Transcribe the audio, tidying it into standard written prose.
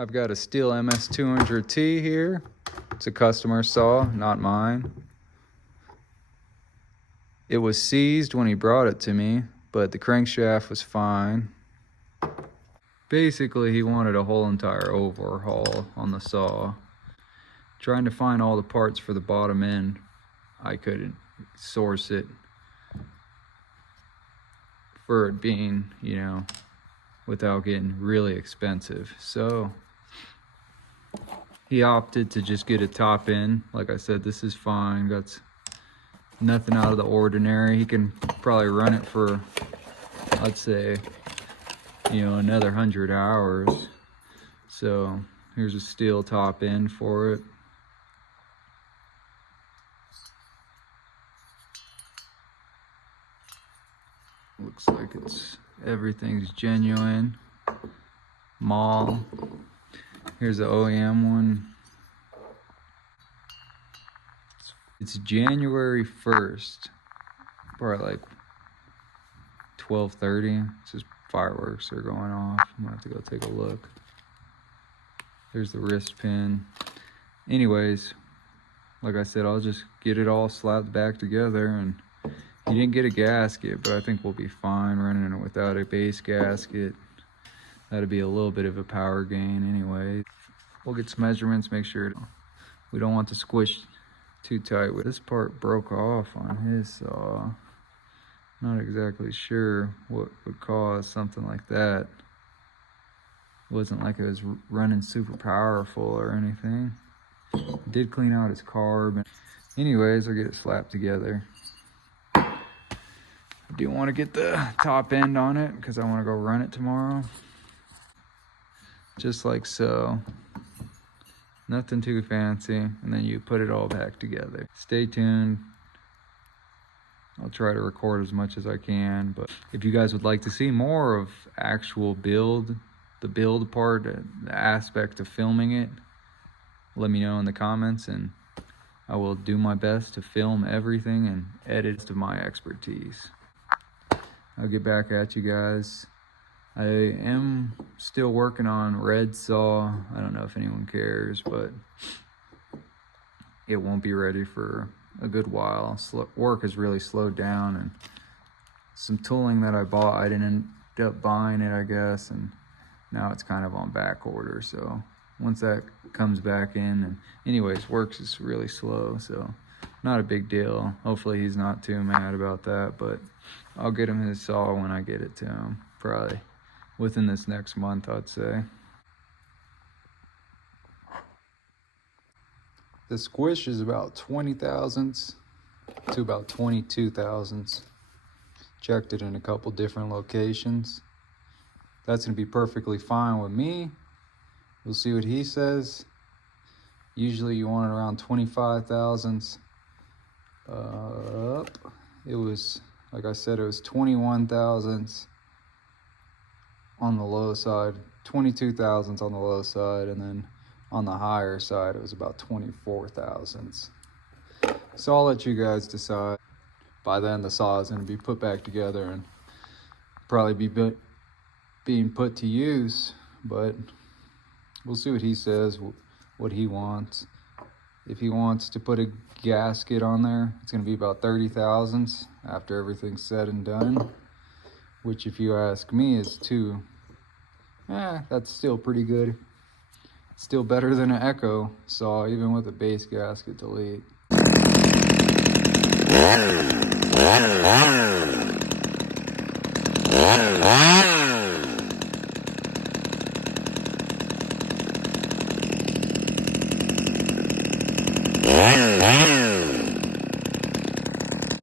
I've got a Stihl ms200t here. It's a customer saw, not mine. It was seized when he brought it to me, but the crankshaft was fine. Basically, he wanted a whole entire overhaul on the saw. Trying to find all the parts for the bottom end, I couldn't source it for it being, without getting really expensive. So he opted to just get a top end. Like I said, this is fine. Got nothing out of the ordinary. He can probably run it for, I'd say, another 100 hours. So here's a Stihl top end for it. Looks like everything's genuine. Mahle. Here's the OEM one. It's January 1st, probably like 12:30. It's just fireworks are going off. I'm gonna have to go take a look. There's the wrist pin. Anyways, like I said, I'll just get it all slapped back together. And he didn't get a gasket, but I think we'll be fine running it without a base gasket. That'd be a little bit of a power gain anyway. We'll get some measurements, make sure we don't want to squish too tight. This part broke off on his saw. Not exactly sure what would cause something like that. It wasn't like it was running super powerful or anything. It did clean out his carb. Anyways, I'll get it slapped together. I do want to get the top end on it because I want to go run it tomorrow. Just like so. Nothing too fancy. And then you put it all back together. Stay tuned. I'll try to record as much as I can. But if you guys would like to see more of actual build, the build part, the aspect of filming it, let me know in the comments, and I will do my best to film everything and edit to my expertise. I'll get back at you guys. I am still working on red saw. I don't know if anyone cares, but it won't be ready for a good while. Work has really slowed down, and some tooling that I bought, I didn't end up buying it, I guess, and now it's kind of on back order. So once that comes back in, and anyways, works is really slow, so not a big deal. Hopefully he's not too mad about that, but I'll get him his saw when I get it to him, probably within this next month, I'd say. The squish is about 20 thousandths to about 22 thousandths. Checked it in a couple different locations. That's gonna be perfectly fine with me. We'll see what he says. Usually you want it around 25 thousandths. It was, like I said, it was 21 thousandths on the low side, 22 thousandths on the low side, and then on the higher side it was about 24 thousandths. So I'll let you guys decide. By then the saw is going to be put back together and probably be being put to use, but we'll see what he says, what he wants. If he wants to put a gasket on there, it's going to be about 30 thousandths after everything's said and done, which, if you ask me, is that's still pretty good. Still better than an Echo saw, even with a base gasket delete.